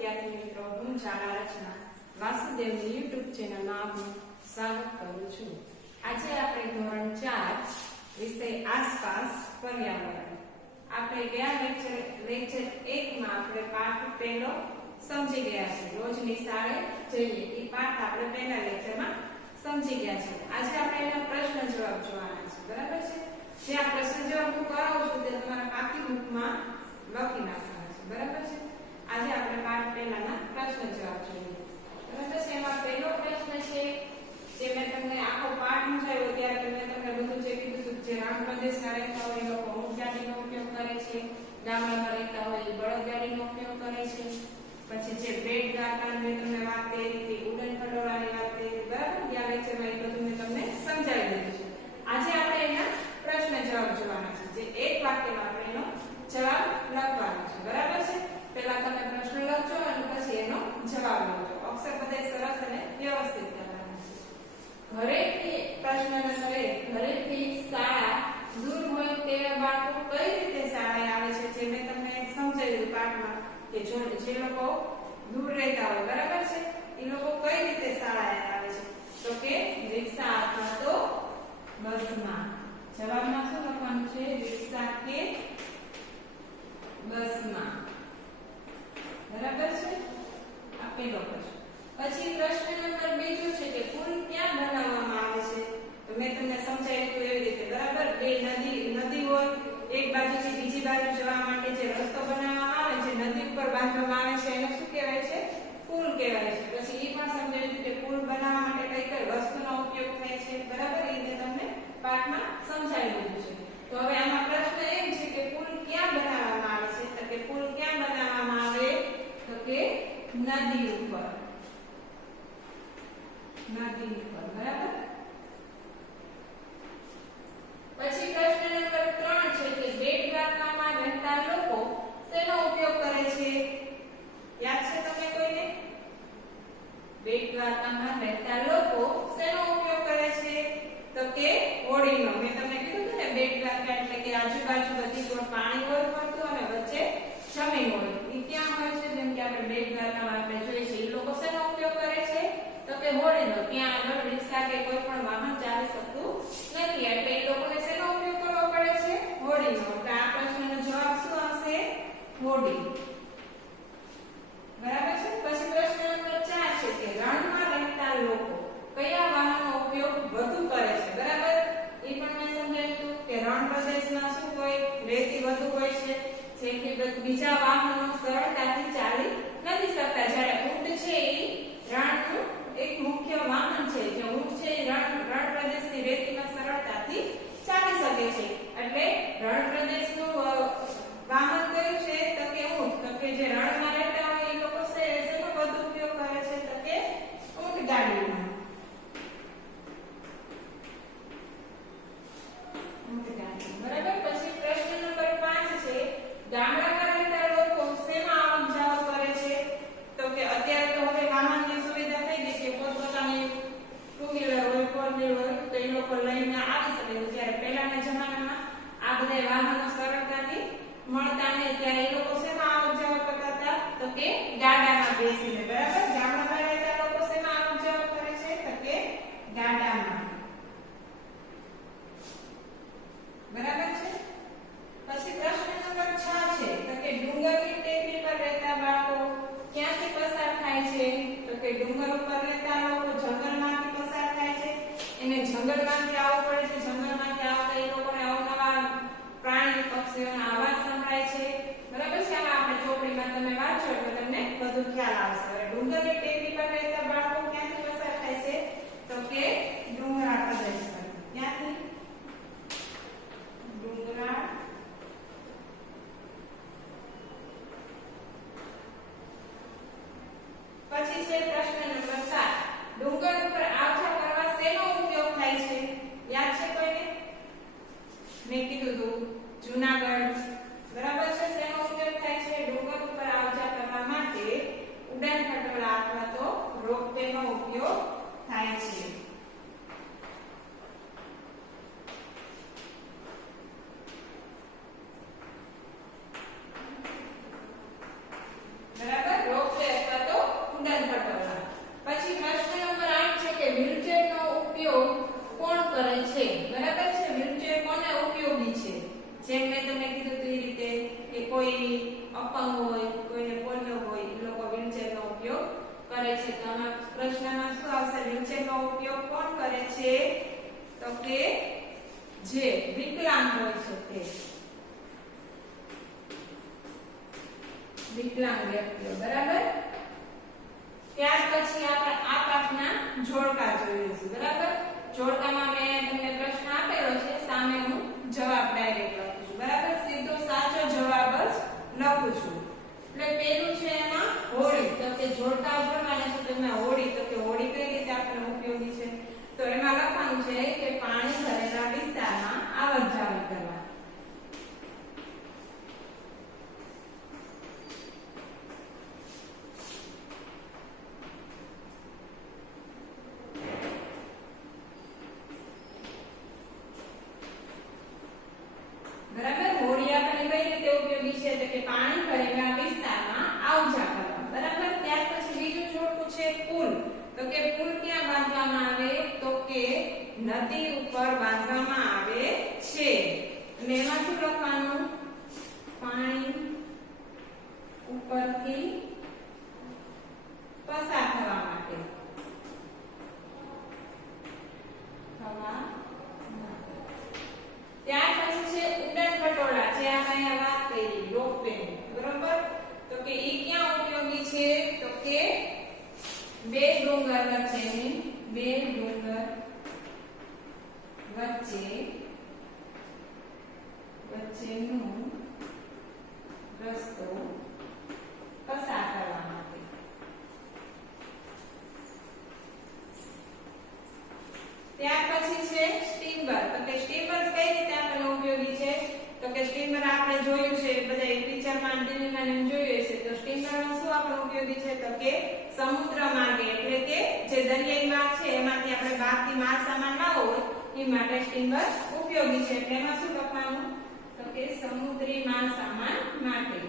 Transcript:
વિદ્યાર્થી મિત્રો, હું શાળા રચના વાસુદેવની YouTube ચેનલમાં આપનું સ્વાગત કરું છું. આજે આપણે ધોરણ 4 વિષય આસપાસ પર્યાવરણ. આપણે ગયા લેક્ચર 1 માં આપણે પાઠ પહેલો સમજી ગયા છે. રોજ નિશાળે જઈએ એ પાઠ આપણે પહેલા લેક્ચરમાં સમજી ગયા છે. આજે આપણે એના પ્રશ્ન જવાબ જોવાના છે. બરાબર છે? જે આ પ્રશ્ન જવાબ હું કરાવું છું તે તમારા પાકી બુકમાં લખી નાખવાના છે. બરાબર છે? આજે આપણે પાઠ પહેલાના પ્રશ્ન જવાબ જોઈએ. બરાબર છે? એમાં પહેલો પ્રશ્ન છે જે મેં તમને આખો પાઠ સમજાવ્યો ત્યારે મેં તમને બધું જે કીધું જે રણ પ્રદેશના રહેતા હોય એ લોકો ઊંટગાડીનો ઉપયોગ કરે છે, ગામડામાં રહેતા હોય એ બળદગાડીનો ઉપયોગ કરે છે. પછી જે બેટ ગાતાની મેં તમને વાત કરી હતી, ઉડન ખટોલાની વાત કરી, બરાબર? ત્યાં લેક્ચરમાં એ બધું મેં તમને સમજાવી દીધું છે. આજે આપણે એના પ્રશ્ન જવાબ જોવાના છે. જે એક વાક્યમાં આપણે એનો જવાબ લખવાનો છે. બરાબર છે? પહેલા તમે પ્રશ્ન લખજો અને પછી એનો જવાબ લખજો. અક્ષર બધા સરસ અને વ્યવસ્થિત કરવાના છે. ઘરેથી પ્રશ્ન નંબર 1, ઘરેથી શાળા દૂર હોય તેવા બાળકો કઈ રીતે શાળાએ આવે છે? જે મેં તમને સમજાવ્યું પાઠમાં કે જે લોકો દૂર રહેતા હોય, બરાબર છે, એ લોકો કઈ રીતે શાળાએ આવે છે? તો કે રિક્ષા અથવા તો બસમાં. જવાબમાં શું લખવાનું છે? રિક્ષા કે બસમાં. બરાબર છે? આ પહેલો પ્રશ્ન. પછી પ્રશ્ન નંબર 2 છે કે પુલ ક્યાં બનાવવામાં આવે છે? તો મેં તમને સમજાવ્યું એવી રીતે, બરાબર? બે નદી હોય, એક બાજુથી બીજી બાજુ જવા માટે જે રસ્તો બનાવવામાં આવે છે, નદી ઉપર બાંધવામાં આવે છે, એને શું કહેવાય છે? પુલ કહેવાય છે. પછી એ પણ સમજાવ્યું કે પુલ બનાવવા માટે કઈ કઈ વસ્તુનો ઉપયોગ થાય છે. બરાબર? એ મેં તમને પાઠમાં સમજાવી દીધું છે. તો હવે આમાં પ્રશ્ન એમ છે કે પુલ ક્યાં બનાવવામાં આવે છે? તો કે પુલ ક્યાં બનાવવામાં આવે? તો કે નદી ઉપર. નદી ઉપર. બરાબર? પછી પ્રશ્ન નંબર 3 છે કે બેટ દ્વારકામાં રહેતા લોકો શેનો ઉપયોગ કરે છે? યાદ છે તમને કોઈને? બેટ દ્વારકામાં રહેતા લોકો શેનો ઉપયોગ કરે છે? તો કે હોડીનો. મેં તમને કીધું હતું ને, બેટ દ્વારકા એટલે કે આજુબાજુ બધી કોઈ પાણી હોય ફરતું અને વચ્ચે જમીન હોય. એ ક્યાં હોય છે? જેમ કે આપણે બેટ દ્વારકામાં આપણે જોઈએ છે, એ લોકો શેનો ઉપયોગ કરે છે? તો કે હોડીનો. ત્યાં આગળ રિક્ષા કે કોઈ પણ વાહન ચાલી શકતું નથી, એટલે એ લોકોને શેનો ઉપયોગ કરવો પડે છે? હોડીનો. તો આ પ્રશ્નનો જવાબ શું આવશે? હોડી. બરાબર છે? પછી પ્રશ્ન નંબર 4 છે કે રણમાં રહેતા લોકો કયા વાહનનો ઉપયોગ વધુ કરે છે? બરાબર? એ પણ મેં સમજાવ્યું હતું કે રણ પ્રદેશમાં શું હોય? રેતી વધુ હોય છે, જેથી બીજા વાહનો સરળતાથી ચાલી નથી શકતા. જ્યારે ઊંટ છે એ રણનું એક મુખ્ય વાહન છે. જે ઊંટ છે એ રણ પ્રદેશની રેતીમાં સરળતાથી ચાલી શકે છે. એટલે રણ પ્રદેશનું વાહન કયું છે? તો કે ઊંટ. તો કે જે રણમાં રહેતા હોય એ લોકો શેનો વધુ ઉપયોગ કરે છે? તો કે ઊંટ ગાડીનો. બરાબર? પછી પ્રશ્ન નંબર 5 છે ગામડામાં રહેતા લોકો શેમાં આવક જાવક કરે છે? તો કે અત્યારે તો હવે વાહનની સુવિધા થઈ ગઈ છે, પોતપોતાની 2 વ્હીલર હોય, 4 વ્હીલર હોય, તો એ લોકો લઈને આવી શકે છે. જ્યારે પહેલાના જમાનામાં આ બધા વાહનો સરળતાથી મળતા નહીં, ત્યારે એ લોકો શેમાં આવક જાવક કરતા હતા? તો કે ગાડામાં બેસીને. બરાબર? ગામડામાં રહેતા લોકો શેમાં આવક જાવક કરે છે? તો કે ગાડામાં. બરાબર છે? પછી પ્રશ્ન નંબર 6 છે તો કે ડુંગરની ટેકરી પર રહેતા બાળકો ક્યાંથી પસાર થાય છે? તો કે ડુંગર ઉપર રહેતા લોકો જંગલમાંથી પસાર થાય છે. એને જંગલમાંથી આવવું પડે છે. જંગલમાંથી આવતા એ લોકોને અવનવા પ્રાણી પક્ષીઓના અવાજ સંભળાય છે. બરાબર છે? આમાં આપણે ચોપડીમાં તમે વાંચો એટલે તમને બધું ખ્યાલ આવશે. હવે ડુંગરની ટેકરી પર રહેતા બાળકો ક્યાંથી પસાર થાય છે? તો કે ડુંગરાળ પ્રદેશ પર. ક્યાંથી? ડુંગરાળ. પછી છે પ્રશ્ન નંબર 7, ડુંગર ઉપર આવજા કરવા શેનો ઉપયોગ થાય છે? યાદ છે કોઈને? મેં કીધું હતું જૂનાગઢ. બરાબર છે? શેનો ઉપયોગ થાય છે? ડુંગર ઉપર આવજા કરવા માટે ઉડન ખટોલા અથવા તો કે જે વિકલાંગ હોય છે તે વિકલાંગ વ્યક્તિઓ. બરાબર. ત્યાર પછી આપણે આ પાઠના જોડકા જોઈશું. બરાબર. જોડકામાં મેં તમને પ્રશ્ન આપેલો છે, સામે હું જવાબ ડાયરેક્ટ લખું છું. બરાબર. સીધો સાચો જવાબ જ લખું છું. એટલે પેલું છે એમાં હોળી, તો કે જોડકા જોડવાના છે. તો એમાં હોળી, તો કે હોળી કઈ રીતે આપણને ઉપયોગી છે? તો એમાં લખવાનું છે કે પાણી ભરેલા વિસ્તારમાં આવક જાવક કરવા. બરાબર. હોળી આપણને કઈ રીતે ઉપયોગી છે? તો કે પાણી ભરેલા વિસ્તારમાં આવજા કરવા. બરાબર. ત્યાર પછી બીજું જોડકું છે પુલ, તો કે પુલ ક્યાં બાંધવામાં આવે? તો કે નદી ઉપર બાંધવામાં આવે છે. અને એમાં શું લખવાનું? પાણી ઉપરથી પસાર થવા માટે. ત્યાર પછી છે ઉડન ખટોળા, જે આપણે વાત કરી રોપવે. બરોબર. તો કે ઈ ક્યાં ઉપયોગી છે? તો કે બે ડુંગર વચ્ચેનું રસ્તો પસાર કરવા માટે. ત્યાર પછી છે સ્ટીમર, તો કે સ્ટીમર કઈ રીતે આપણને ઉપયોગી છે? તો કે સ્ટીમર આપણે જોયું છે, બધા પિક્ચરમાં ટીવીમાં જોયું હશે. તો સ્ટીમરનો શું આપણને ઉપયોગી છે? તો કે સમુદ્ર માર્ગે, એટલે કે જે દરિયાઈ માર્ગ છે એમાંથી આપણે બહારથી માલ સામાન લાવવો હોય એ માટે સ્ટીમર ઉપયોગી છે. એટલે એમાં શું લખવાનું? તો કે સમુદ્રી માલ સામાન માટે.